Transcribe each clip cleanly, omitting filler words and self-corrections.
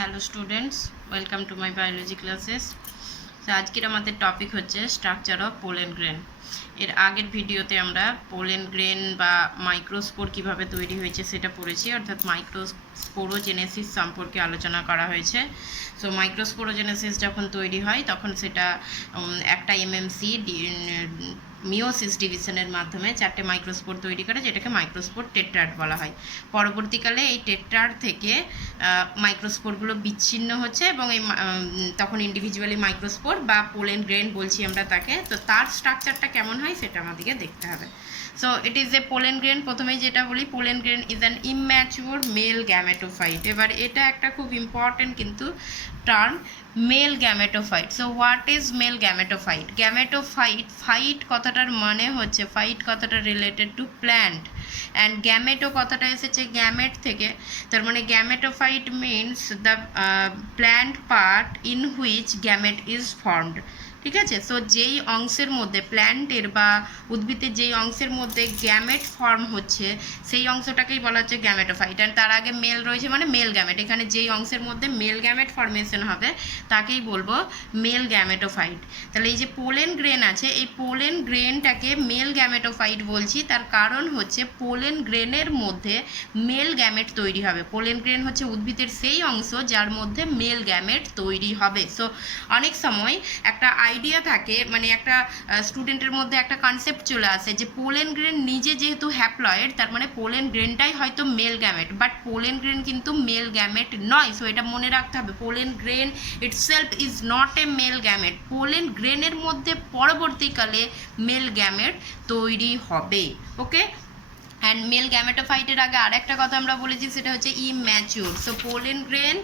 Hello students, welcome to my biology classes. তো আজকের আমাদের টপিক হচ্ছে স্ট্রাকচার অফ পোলেন গ্রেন। এর আগের ভিডিওতে আমরা পোলেন গ্রেন বা মাইক্রোস্পোর কিভাবে তৈরি হয়েছে সেটা পড়েছি, অর্থাৎ মাইক্রোস্পোরোজেনেসিস সম্পর্কে আলোচনা করা হয়েছে। সো মাইক্রোস্পোরোজেনেসিস যখন তৈরি হয় তখন সেটা একটা এমএমসি মিওসিস ডিভিশনের মাধ্যমে 4টে মাইক্রোস্পোর তৈরি করে, যেটাকে মাইক্রোস্পোর টেট্রাড বলা হয়। পরবর্তীকালে এই টেট্রাড থেকে মাইক্রোস্পোরগুলো বিচ্ছিন্ন হচ্ছে এবং এই তখন ইন্ডিভিজুয়ালি মাইক্রোস্পোর বা পোলেন গ্রেন বলছি আমরা তাকে। তো তার স্ট্রাকচারটা কেমন হয় সেটা আমাদেরকে দেখতে হবে। So it is a pollen grain. প্রথমেই যেটা বলি, pollen grain is an immature male gametophyte. এবার এটা একটা খুব ইম্পর্টেন্ট কিন্তু term, male gametophyte. So what is male gametophyte? Gametophyte, phyte কথাটার মানে হচ্ছে, ফাইট কথাটা related to plant, and gameto কথাটা এসেছে গ্যামেট থেকে। তার মানে gametophyte means the plant part in which gamete is formed. ঠিক আছে? সো যেই অংশের মধ্যে প্ল্যান্টের বা উদ্ভিদের যেই অংশের মধ্যে গ্যামেট ফর্ম হচ্ছে সেই অংশটাকেই বলা হচ্ছে গ্যামেটোফাইট। অ্যান্ড তার আগে মেল রয়েছে মানে মেল গ্যামেট। এখানে যেই অংশের মধ্যে মেল গ্যামেট ফর্মেশন হবে তাকেই বলবো মেল গ্যামেটোফাইট। তাহলে এই যে পোলেন গ্রেন আছে, এই পোলেন গ্রেনটাকে মেল গ্যামেটোফাইট বলছি। তার কারণ হচ্ছে পোলেন গ্রেনের মধ্যে মেল গ্যামেট তৈরি হবে। পোলেন গ্রেন হচ্ছে উদ্ভিদের সেই অংশ যার মধ্যে মেল গ্যামেট তৈরি হবে। সো অনেক সময় একটা আইডিয়া থাকে, মানে একটা স্টুডেন্টের মধ্যে একটা কনসেপ্ট চলে আসে যে পোলেন গ্রেন নিজে যেহেতু হ্যাপ্লয়েড, তার মানে পোলেন গ্রেনটাই হয়তো male gamete, but pollen grain কিন্তু মেল গ্যামেট নয়। সো এটা মনে রাখতে হবে, pollen grain itself is not a male gamete. Pollen গ্রেনের মধ্যে পরবর্তীকালে মেল গ্যামেট তৈরি হবে। ওকে? অ্যান্ড মেল গ্যামেটোফাইটের আগে আর একটা কথা আমরা বলেছি, সেটা হচ্ছে immature. So pollen grain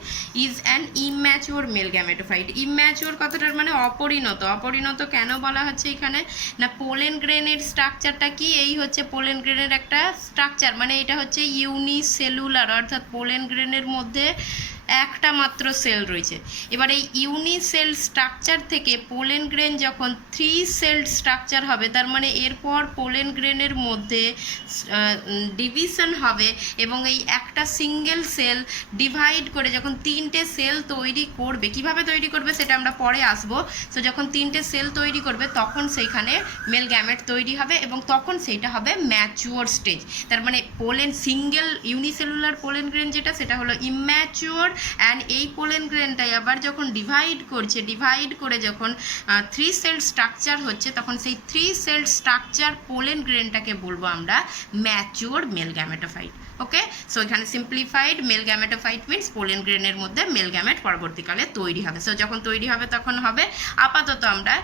is an immature male gametophyte. Immature কথাটার মানে অপরিণত। অপরিণত কেন বলা হচ্ছে এখানে? না, পোলেন গ্রেনের স্ট্রাকচারটা কি? এই হচ্ছে পোলেন গ্রেনের একটা স্ট্রাকচার, মানে এটা হচ্ছে ইউনিসেলুলার, অর্থাৎ পোলেন গ্রেনের মধ্যে একটা মাত্র সেল রয়েছে। এবার এই ইউনিসেল স্ট্রাকচার থেকে পোলেন গ্রেন যখন 3 সেলড স্ট্রাকচার হবে, তার মানে এরপর পোলেন গ্রেনের মধ্যে ডিভিশন হবে এবং এই একটা সিঙ্গেল সেল ডিভাইড করে যখন 3টে সেল তৈরি করবে, কিভাবে তৈরি করবে সেটা আমরা পরে আসবো। সো যখন 3টে সেল তৈরি করবে তখন সেইখানে মেল গ্যামেট তৈরি হবে এবং তখন সেইটা হবে ম্যাচিওর স্টেজ। তার মানে pollen single unicellular pollen grain যেটা, সেটা হলো ইম্যাচিওর। অ্যান্ড এই পোলেন গ্রেনটাই আবার যখন ডিভাইড করছে, ডিভাইড করে যখন 3 সেল স্ট্রাকচার হচ্ছে, তখন সেই 3 সেল স্ট্রাকচার পোলেন গ্রেনটাকে বলবো আমরা mature male gametophyte. Okay? So এখানে simplified male gametophyte means pollen গ্রেনের মধ্যে মেল গ্যামেট পরবর্তীকালে তৈরি হবে। সো যখন তৈরি হবে তখন হবে। আপাতত আমরা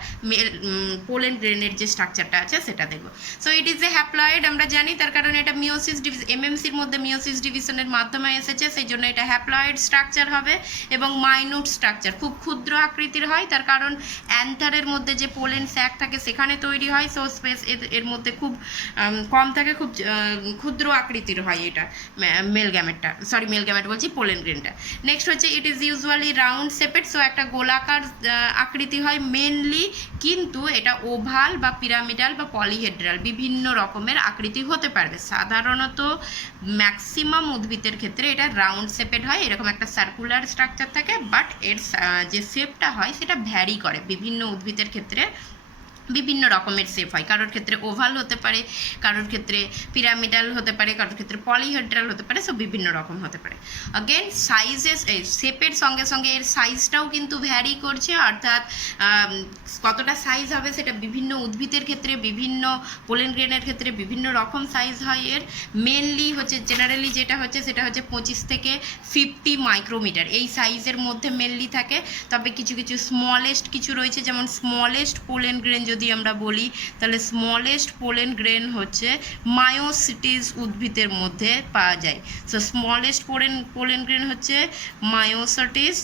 পোলেন গ্রেনের যে স্ট্রাকচারটা আছে সেটা দেখব। So it is A haploid, আমরা জানি, তার কারণে এটা মিওসিস এমএমসির মধ্যে মিওসিস ডিভিশনের মাধ্যমে এসেছে, সেই জন্য এটা হ্যাপ্লয়েড স্ট্রাকচার হবে এবং মাইনুট স্ট্রাকচার, খুব ক্ষুদ্র আকৃতির হয়। তার কারণ অ্যান্থারের মধ্যে যে পোলেন স্যাক থাকে সেখানে তৈরি হয়। সো স্পেস এর মধ্যে খুব কম থাকে, খুব ক্ষুদ্র আকৃতির হয় এটা মেল গ্যামেটটা, সরি মেল গ্যামেট বলছি, পোলেন গ্রেনটা। নেক্সট হচ্ছে it is usually round shaped. So একটা গোলাকার আকৃতি হয় মেনলি, কিন্তু এটা ওভাল বা পিরামিডাল বা পলিহেড্রাল বিভিন্ন রকমের আকৃতি হতে পারবে। সাধারণত ম্যাক্সিমাম উদ্ভিদের ক্ষেত্রে এটা রাউন্ড শেপেড হয়, এরকম একটা সার্কুলার স্ট্রাকচার থাকে, বাট এর যে শেপটা হয় সেটা ভ্যারি করে বিভিন্ন উদ্ভিদের ক্ষেত্রে। বিভিন্ন রকমের শেপ হয়, কারোর ক্ষেত্রে ওভাল হতে পারে, কারোর ক্ষেত্রে পিরামিডাল হতে পারে, কারোর ক্ষেত্রে পলিহেড্রাল হতে পারে। সব বিভিন্ন রকম হতে পারে। অগেন সাইজেস, শেপের সঙ্গে সঙ্গে এর সাইজটাও কিন্তু ভ্যারি করছে, অর্থাৎ কতটা সাইজ হবে সেটা বিভিন্ন উদ্ভিদের ক্ষেত্রে, বিভিন্ন পোলেন গ্রেনের ক্ষেত্রে বিভিন্ন রকম সাইজ হয় এর। মেনলি হচ্ছে জেনারেলি যেটা হচ্ছে সেটা হচ্ছে 25 থেকে 50 মাইক্রোমিটার এই সাইজের মধ্যে মেনলি থাকে। তবে কিছু কিছু স্মলেস্ট কিছু রয়েছে, যেমন স্মলেস্ট পোলেন গ্রেন যদি আমরা বলি, তাহলে স্মলেস্ট পোলেন গ্রেন হচ্ছে মায়োসিটিস উদ্ভিদের মধ্যে পাওয়া যায়। সো স্মলেস্ট পোলেন গ্রেন হচ্ছে মায়োসিটিস,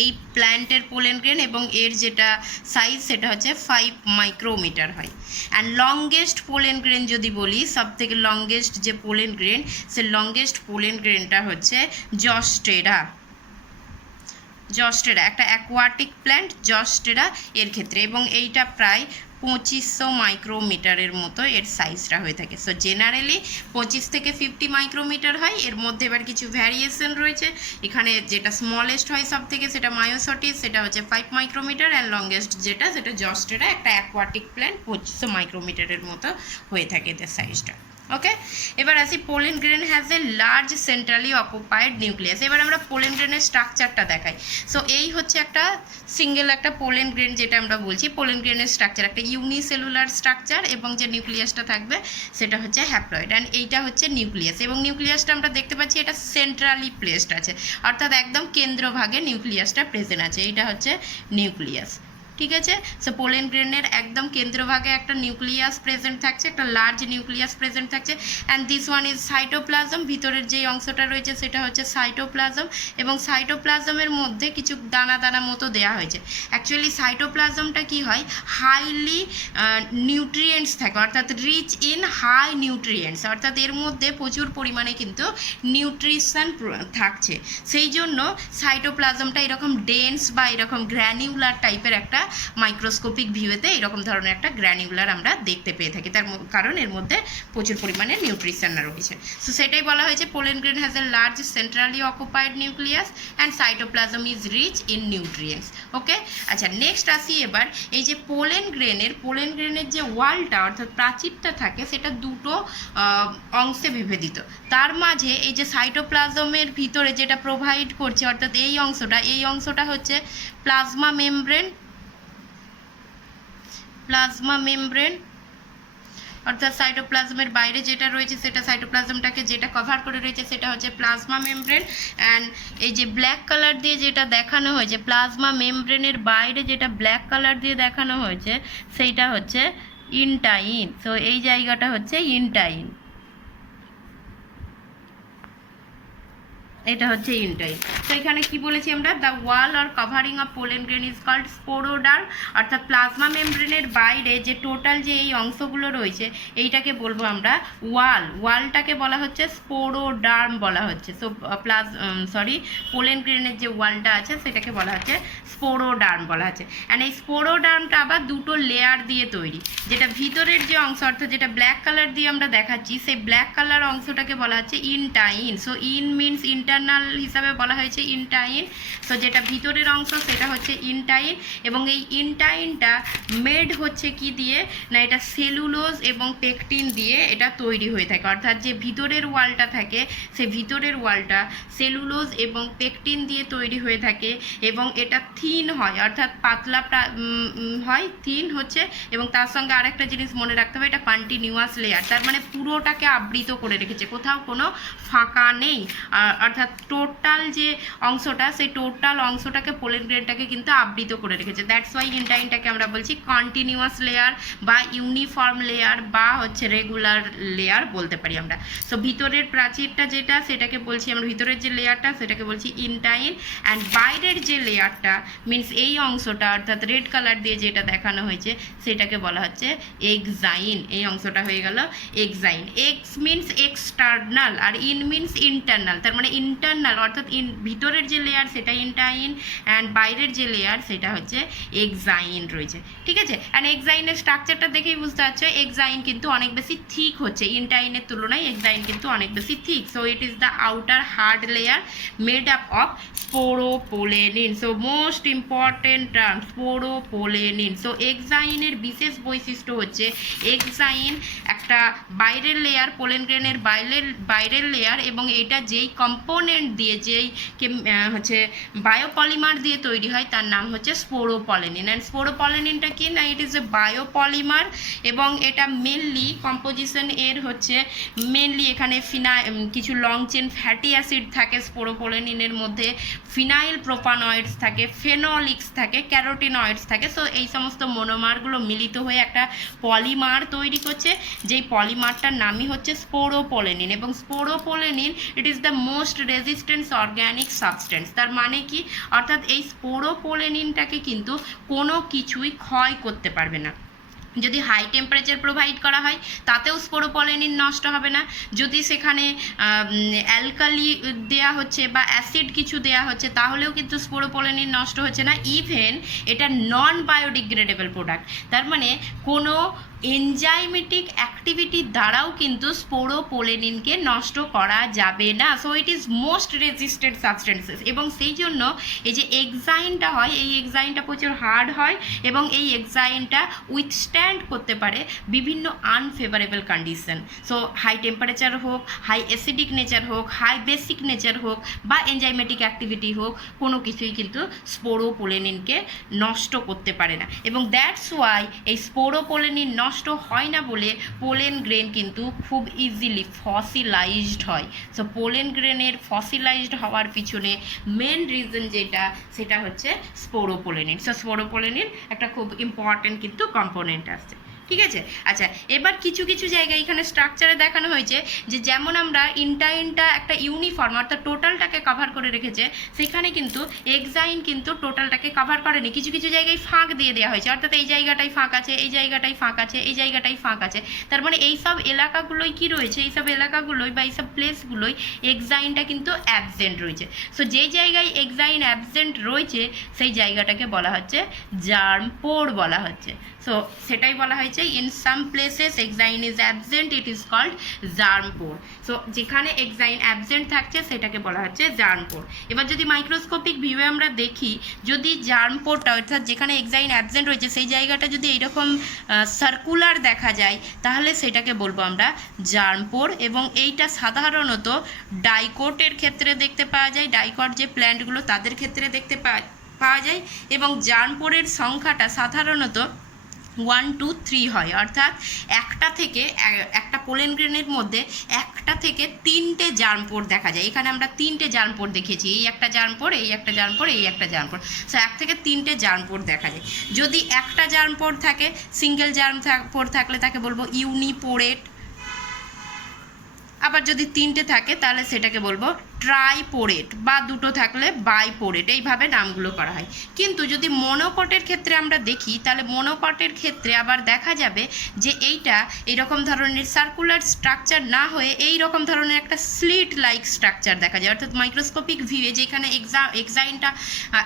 এই প্ল্যান্টের পোলেন গ্রেন, এবং এর যেটা সাইজ সেটা হচ্ছে 5 মাইক্রোমিটার হয়। অ্যান্ড লংগেস্ট পোলেন গ্রেন যদি বলি, সব থেকে লংগেস্ট যে পোলেন গ্রেন, সে লংগেস্ট পোলেন গ্রেনটা হচ্ছে জস্টেরা। জস্টেরা একটা অ্যাকোয়াটিক প্ল্যান্ট, জস্টেরা এর ক্ষেত্রে, এবং এইটা প্রায় 2500 মাইক্রোমিটারের মতো এর সাইজটা হয়ে থাকে। সো জেনারেলি 25 থেকে 50 মাইক্রোমিটার হয়। এর মধ্যে এবার কিছু ভ্যারিয়েশন রয়েছে। এখানে যেটা স্মলেস্ট হয় সব থেকে সেটা মায়োসটিস, সেটা হচ্ছে 5 মাইক্রোমিটার, অ্যান্ড লংগেস্ট যেটা সেটা জস্টেরা, একটা অ্যাকোয়াটিক প্ল্যান্ট, 2500 মাইক্রোমিটারের মতো হয়ে থাকে এদের সাইজটা। ওকে, এবার আসি pollen grain has a large centrally occupied nucleus. এবার আমরা পোলেন গ্রেনের স্ট্রাকচারটা দেখাই। সো এই হচ্ছে একটা সিঙ্গেল একটা পোলেন গ্রেন, যেটা আমরা বলছি পোলেন গ্রেনের স্ট্রাকচার, একটা ইউনিসেলুলার স্ট্রাকচার, এবং যে নিউক্লিয়াসটা থাকবে সেটা হচ্ছে হ্যাপ্লয়েড, অ্যান্ড এইটা হচ্ছে নিউক্লিয়াস। এবং নিউক্লিয়াসটা আমরা দেখতে পাচ্ছি এটা সেন্ট্রালি প্লেসড আছে, অর্থাৎ একদম কেন্দ্রভাগে নিউক্লিয়াসটা প্রেজেন্ট আছে। এইটা হচ্ছে নিউক্লিয়াস, ঠিক আছে। সো পোলেন গ্রেনের একদম কেন্দ্রভাগে একটা নিউক্লিয়াস প্রেজেন্ট থাকছে, একটা লার্জ নিউক্লিয়াস প্রেজেন্ট থাকছে, and this one is cytoplasm. ভিতরের যে অংশটা রয়েছে সেটা হচ্ছে সাইটোপ্লাজম, এবং সাইটোপ্লাজমের মধ্যে কিছু দানা দানা মতো দেওয়া হয়েছে। অ্যাকচুয়ালি সাইটোপ্লাজমটা কি হয়, হাইলি নিউট্রিয়েন্টস থাকে, অর্থাৎ রিচ ইন হাই নিউট্রিয়েন্টস, অর্থাৎ এর মধ্যে প্রচুর পরিমাণে কিন্তু নিউট্রিশন থাকছে। সেই জন্য সাইটোপ্লাজমটা এরকম ডেন্স বা এরকম গ্র্যানিউলার টাইপের একটা মাইক্রোস্কোপিক ভিউতে এরকম ধরনের একটা গ্র্যানিউলার আমরা দেখতে পেয়ে থাকি, তার কারণ এর মধ্যে প্রচুর পরিমাণে নিউট্রিশন রয়েছে। সো সেটাই বলা হয়েছে pollen grain has a large centrally occupied nucleus and cytoplasm is rich in nutrients. Okay, আচ্ছা নেক্সট আসি এবার এই যে পোলেন গ্রেনের যে ওয়ালটা অর্থাৎ প্রাচীরটা থাকে সেটা দুটো অংশে বিভেদিত। তার মাঝে এই যে সাইটোপ্লাজমের ভিতরে যেটা প্রোভাইড করছে অর্থাৎ এই অংশটা হচ্ছে প্লাজমা মেমব্রেন, অর্থাৎ সাইটোপ্লাজমের বাইরে যেটা রয়েছে সেটা সাইটোপ্লাজমটাকে যেটা কভার করে রয়েছে সেটা হচ্ছে প্লাজমা মেমব্রেন। অ্যান্ড এই যে ব্ল্যাক কালার দিয়ে যেটা দেখানো হয়েছে, প্লাজমা মেমব্রেনের বাইরে যেটা ব্ল্যাক কালার দিয়ে দেখানো হয়েছে সেইটা হচ্ছে ইনটাইন। সো এই জায়গাটা হচ্ছে ইনটাইন, এটা হচ্ছে ইনটাইন। তো এখানে কি বলেছি আমরা, the wall or covering of pollen grain is called sporoderm, অর্থাৎ প্লাজমা মেমব্রেনের বাইরে যে টোটাল যে এই অংশগুলো রয়েছে এইটাকে বলবো আমরা ওয়ালটাকে বলা হচ্ছে স্পোরোডার্ম বলা হচ্ছে। সো পোলেন গ্রেনের যে ওয়ালটা আছে সেটাকে বলা হচ্ছে স্পোরোডার্ম বলা হচ্ছে। অ্যান্ড এই স্পোরোডার্মটা আবার দুটো লেয়ার দিয়ে তৈরি, যেটা ভিতরের যে অংশ অর্থাৎ যেটা ব্ল্যাক কালার দিয়ে আমরা দেখাচ্ছি সেই ব্ল্যাক কালার অংশটাকে বলা হচ্ছে intine. So in means internal হিসাবে বলা হয়েছে ইনটাইন। সো যেটা ভিতরের অংশ সেটা হচ্ছে ইনটাইন, এবং এই ইনটাইনটা মেড হচ্ছে কি দিয়ে না, এটা সেলুলোজ এবং পেকটিন দিয়ে এটা তৈরি হয়ে থাকে, অর্থাৎ যে ভিতরের ওয়ালটা থাকে সে ভিতরের ওয়ালটা সেলুলোজ এবং পেকটিন দিয়ে তৈরি হয়ে থাকে, এবং এটা থিন হয় অর্থাৎ পাতলা হয়, থিন হচ্ছে, এবং তার সঙ্গে আরেকটা জিনিস মনে রাখতে হবে, এটা কন্টিনিউয়াস লেয়ার, তার মানে পুরোটাকে আবৃত করে রেখেছে, কোথাও কোনো ফাঁকা নেই, অর্থাৎ টোটাল যে অংশটা সেই টোটাল অংশটাকে পোলেন গ্রেনটাকে কিন্তু আবৃত করে রেখেছে। দ্যাটস ওয়াই ইনটাইনটাকে আমরা বলছি কন্টিনিউয়াস লেয়ার বা ইউনিফর্ম লেয়ার বা হচ্ছে রেগুলার লেয়ার বলতে পারি আমরা। সো ভিতরের প্রাচীরটা যেটা সেটাকে বলছি আমরা, ভিতরের যে লেয়ারটা সেটাকে বলছি ইনটাইন, অ্যান্ড বাইরের যে লেয়ারটা মিনস এই অংশটা অর্থাৎ রেড কালার দিয়ে যেটা দেখানো হয়েছে সেটাকে বলা হচ্ছে এক্সাইন। এই অংশটা হয়ে গেল এক্সাইন। এক্স মিনস এক্সটার্নাল আর ইন মিনস ইন্টারনাল, তার মানে ইন্টারনাল অর্থাৎ ভিতরের যে লেয়ার সেটা ইনটাইন, অ্যান্ড বাইরের যে লেয়ার সেটা হচ্ছে এক্সাইন রয়েছে, ঠিক আছে। অ্যান্ড এক্সাইনের স্ট্রাকচারটা দেখেই বুঝতে পারছো এক্সাইন কিন্তু অনেক বেশি থিক হচ্ছে, ইনটাইনের তুলনায় এক্সাইন কিন্তু অনেক বেশি thick. So it is the outer hard layer made up of sporopollenin. So most important term sporopollenin. So এক্সাইনের বিশেষ বৈশিষ্ট্য হচ্ছে এক্সাইন একটা বাইরের লেয়ার, পোলেন গ্রেনের বাইরের লেয়ার, এবং এটা যেই কম্পোনেন্ট দিয়ে যেই হচ্ছে বায়োপলিমার দিয়ে তৈরি হয় তার নাম হচ্ছে স্পোরোপলিনিন। অ্যান্ড স্পোরোপলিনিনটা কি না, ইট ইজ এ বায়োপলিমার, এবং এটা মেনলি কম্পোজিশন এর হচ্ছে মেনলি এখানে কিছু লং চেন ফ্যাটি অ্যাসিড থাকে স্পোরোপলিনিনের মধ্যে, ফিনাইল প্রোপানয়েডস থাকে, ফেনলিক্স থাকে, ক্যারোটিনয়েডস থাকে। সো এই সমস্ত মনোমারগুলো মিলিত হয়ে একটা পলিমার তৈরি করছে, যেই পলিমারটার নামই হচ্ছে স্পোরোপোলেনিন। এবং sporopollenin it is the most resistance organic substance. তার মানে কি, অর্থাৎ এই স্পোরোপোলেনিনটাকে কিন্তু কোনো কিছুই ক্ষয় করতে পারবে না, যদি হাই টেম্পারেচার প্রোভাইড করা হয় তাতেও স্পোরোপলিনিন নষ্ট হবে না। যদি সেখানে অ্যালকালি দেয়া হচ্ছে বা অ্যাসিড কিছু দেয়া হচ্ছে তাহলেও কিন্তু স্পোরোপলিনিন নষ্ট হচ্ছে না। ইভেন এটা নন বায়োডিগ্রেডেবল প্রোডাক্ট, তার মানে কোনো এনজাইমেটিক অ্যাক্টিভিটি দ্বারাও কিন্তু স্পোরোপোলেনিনকে নষ্ট করা যাবে না। So it is most resistant substances, এবং সেই জন্য এই যে এক্সাইনটা হয়, এই এক্সাইনটা প্রচুর হার্ড হয় এবং এই এক্সাইনটা উইথস্ট্যান্ড করতে পারে বিভিন্ন unfavourable condition. So high temperature হোক, হাই অ্যাসিডিক নেচার হোক, হাই বেসিক নেচার হোক বা এনজাইমেটিক অ্যাক্টিভিটি হোক, কোনো কিছুই কিন্তু স্পোরোপোলেনিনকে নষ্ট করতে পারে না। এবং দ্যাটস ওয়াই এই স্পোরোপোলেনিন নষ্ট হয় না বলে পোলেন গ্রেন কিন্তু খুব ইজিলি ফসিলাইজড হয়। সো পোলেন গ্রেনের ফসিলাইজড হওয়ার পিছনে মেন রিজন যেটা, সেটা হচ্ছে স্পোরোপোলেনিন। সো স্পোরোপোলেনিন একটা খুব ইম্পর্টেন্ট কিন্তু কম্পোনেন্ট আছে, ঠিক আছে। আচ্ছা, এবার কিছু কিছু জায়গায় এখানে স্ট্রাকচারে দেখানো হয়েছে যে যেমন আমরা ইন্টাইনটা একটা ইউনিফর্ম অর্থাৎ টোটালটাকে কভার করে রেখেছে, সেখানে কিন্তু এক্সাইন কিন্তু টোটালটাকে কভার করেনি, কিছু কিছু জায়গায় ফাঁক দিয়ে দেওয়া হয়েছে, অর্থাৎ এই জায়গাটাই ফাঁক আছে, এই জায়গাটাই ফাঁক আছে, এই জায়গাটাই ফাঁক আছে। তার মানে এইসব এলাকাগুলোই কি রয়েছে, এইসব এলাকাগুলোই বা এইসব প্লেসগুলোই এক্সাইনটা কিন্তু অ্যাবসেন্ট রয়েছে। সো যে জায়গায় এক্সাইন অ্যাবসেন্ট রয়েছে সেই জায়গাটাকে বলা হচ্ছে জার্ম পোর বলা হচ্ছে। সো সেটাই বলা হয়েছে in some places exine is absent, it is called germ pore. So যেখানে এক্সাইন অ্যাবসেন্ট থাকছে সেটাকে বলা হচ্ছে জার্ম পোর। এবার যদি মাইক্রোস্কোপিক ভিউয়ে আমরা দেখি, যদি জার্ম পোরটা অর্থাৎ যেখানে এক্সাইন অ্যাবসেন্ট রয়েছে সেই জায়গাটা যদি এইরকম সার্কুলার দেখা যায় তাহলে সেটাকে বলবো আমরা জার্ম পোর। এবং এইটা সাধারণত ডাইকোটের ক্ষেত্রে দেখতে পাওয়া যায়, ডাইকট যে প্ল্যান্টগুলো তাদের ক্ষেত্রে দেখতে পাওয়া যায়। এবং জার্ম পোরের সংখ্যাটা সাধারণত 1 2 3 হয়, অর্থাৎ একটা পোলেন গ্রেনের মধ্যে একটা থেকে 3টে জার্মপোর দেখা যায়। এখানে আমরা 3টে জার্মপোর দেখেছি, এই একটা জার্মপোর, এই একটা জার্মপোর, এই একটা জার্মপোর। সো 1 থেকে 3টে জার্মপোর দেখা যায়। যদি একটা জার্মপোর থাকে, সিঙ্গেল জার্মপোর থাকলে তাকে বলবো ইউনিপোরেট। আবার যদি 3টে থাকে তাহলে সেটাকে বলবো ট্রাইপোরেট, বা 2টো থাকলে বাইপোরেট, এইভাবে নামগুলো করা হয়। কিন্তু যদি মনোকটের ক্ষেত্রে আমরা দেখি তাহলে মনোকটের ক্ষেত্রে আবার দেখা যাবে যে এইটা এইরকম ধরনের সার্কুলার স্ট্রাকচার না হয়ে এই রকম ধরনের একটা স্লিট লাইক স্ট্রাকচার দেখা যায়। অর্থাৎ মাইক্রোস্কোপিক ভিউয়ে যেখানে এক্সাইনটা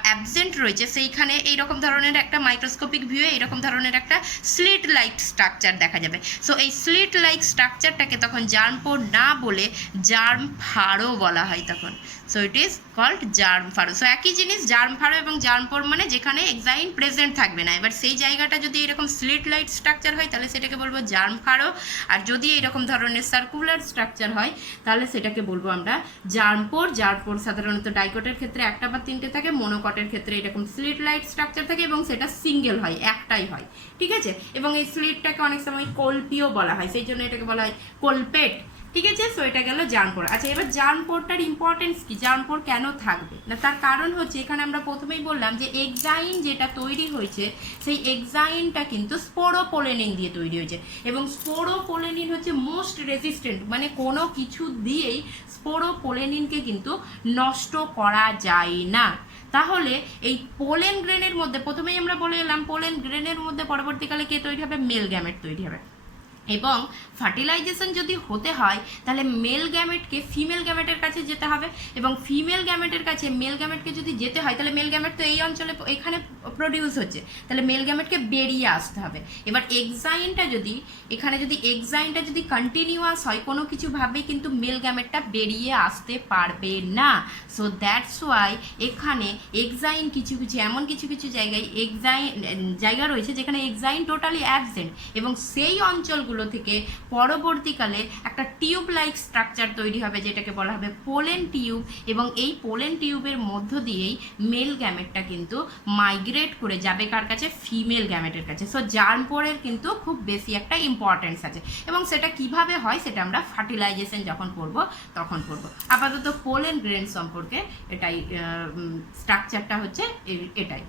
অ্যাবসেন্ট রয়েছে সেইখানে এইরকম ধরনের একটা মাইক্রোস্কোপিক ভিউয়ে এইরকম ধরনের একটা স্লিট লাইক স্ট্রাকচার দেখা যাবে। সো এই স্লিট লাইক স্ট্রাকচারটাকে তখন জার্মপোর না বলে জার্ম ফারো বলা হয় তখন। So it is called germ furrow. So একই জিনিস, জার্ম ফারো এবং জার্মপোর মানে যেখানে এক্সাইন প্রেজেন্ট থাকবে না। এবার সেই জায়গাটা যদি এরকম স্লিট লাইট স্ট্রাকচার হয় তাহলে সেটাকে বলবো জার্ম ফারো, আর যদি এরকম ধরনের সার্কুলার স্ট্রাকচার হয় তাহলে সেটাকে বলবো আমরা জার্মপোর। জার্মপোর সাধারণত ডাইকটের ক্ষেত্রে 1টা বা 3টে থাকে, মনোকটের ক্ষেত্রে এরকম স্লিট লাইট স্ট্রাকচার থাকে এবং সেটা সিঙ্গেল হয়, একটাই হয়, ঠিক আছে। এবং এই স্লিটটাকে অনেক সময় কল্পিও বলা হয়, সেই জন্য এটাকে বলা হয় কোলপেট, ঠিক আছে। সো এটা গেল জার্মপোর। আচ্ছা, এবার জার্মপোরটার ইম্পর্টেন্স কি, জার্মপোর কেন থাকবে না, তার কারণ হচ্ছে এখানে আমরা প্রথমেই বললাম যে এক্সাইন যেটা তৈরি হয়েছে সেই এক্সাইনটা কিন্তু স্পোরোপোলেনিন দিয়ে তৈরি হয়েছে, এবং স্পোরোপোলেনিন হচ্ছে মোস্ট রেজিস্ট্যান্ট, মানে কোনো কিছু দিয়েই স্পোরোপোলেনিনকে কিন্তু নষ্ট করা যায় না। তাহলে এই পোলেন গ্রেনের মধ্যে প্রথমেই আমরা বলে এলাম পোলেন গ্রেনের মধ্যে পরবর্তীকালে কে তৈরি হবে, মেল গ্যামেট তৈরি হবে। এবং ফার্টিলাইজেশন যদি হতে হয় তাহলে মেল গ্যামেটকে ফিমেল গ্যামেটের কাছে যেতে হবে, এবং ফিমেল গ্যামেটের কাছে মেল গ্যামেটকে যদি যেতে হয় তাহলে মেল গ্যামেট তো এই অঞ্চলে এখানে প্রডিউস হচ্ছে, তাহলে মেল গ্যামেটকে বেরিয়ে আসতে হবে। এবার এক্সাইনটা যদি এখানে যদি এক্সাইনটা যদি কন্টিনিউয়াস হয় কোনো কিছুভাবেই কিন্তু মেল গ্যামেটটা বেরিয়ে আসতে পারবে না। সো দ্যাটস ওয়াই এখানে এক্সাইন কিছু এমন কিছু জায়গায় জায়গা রয়েছে যেখানে এক্সাইন টোটালি অ্যাবসেন্ট, এবং সেই অঞ্চলগুলো থেকে পরবর্তীকালে একটা টিউব লাইক স্ট্রাকচার তৈরি হবে যেটাকে বলা হবে পোলেন টিউব, এবং এই পোলেন টিউবের মধ্য দিয়েই মেল গ্যামেটটা কিন্তু মাইগ্রেট করে যাবে কার কাছে, ফিমেল গ্যামেটের কাছে। সো জার্মপোরের কিন্তু খুব বেশি একটা ইম্পর্টেন্স আছে, এবং সেটা কিভাবে হয় সেটা আমরা ফার্টিলাইজেশন যখন করব তখন করব। আপাতত পোলেন গ্রেন সম্পর্কে এটাই স্ট্রাকচারটা হচ্ছে এটাই।